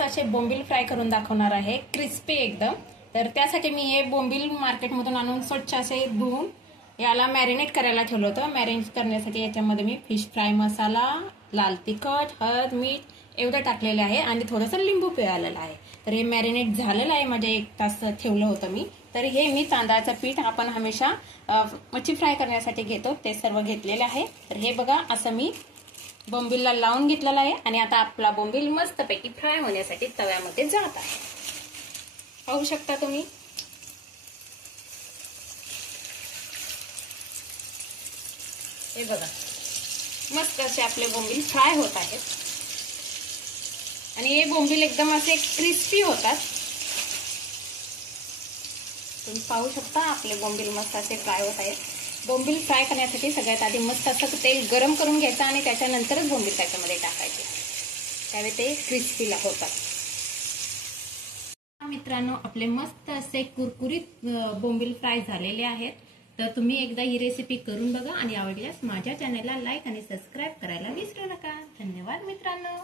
मस्त असे बोंबील फ्राय करून दाखवणार आहे, क्रिस्पी एकदम। तर त्यासाठी मी हे बोंबील मार्केटमधून आणून स्वच्छ असे धुवून याला मॅरिनेट करायला ठेवलं होतं। मॅरिनेट करण्यासाठी याच्यामध्ये मी फिश फ्राय मसाला, लाल तिखट, हळद, मीठ एवढं टाकलेलं आहे आणि थोडंसं लिंबू पिळालेलं आहे। तर हे मॅरिनेट झालेलं आहे, म्हणजे 1 तास ठेवलं होतं मी। तर हे मी तांदळाचं पीठ आपण हमेशा मच्छी फ्राय करण्यासाठी घेतो, ते सर्व घेतलेलं आहे। तर हे बघा, असं मी बोंबीलला लावून घेतलेला आहे आणि आता आपला बोंबील मस्तपैकी फ्राय होण्यासाठी तव्यामध्ये जात आहे। पाहू शकता तुम्ही। हे बघा, मस्त असे आपले बोंबील फ्राय होत आहेत आणि हे बोंबील एकदम असे क्रिस्पी होतात। तुम्ही पाहू शकता आपले बोंबील मस्त असे फ्राय होत आहेत। बोंबील फ्राय करण्यासाठी सगळ्यात आधी मस्त असं तेल गरम करून घ्यायचं आणि त्याच्यानंतरच बोंबील त्याच्यामध्ये टाकायचे, त्यावेळी ते क्रिस्पीला होतात। मित्रांनो, आपले मस्त असे कुरकुरीत बोंबील फ्राय झालेले आहेत। तर तुम्ही एकदा ही रेसिपी करून बघा आणि आवडल्यास माझ्या चॅनलला लाईक आणि सबस्क्राईब करायला विसरू नका। धन्यवाद मित्रांनो।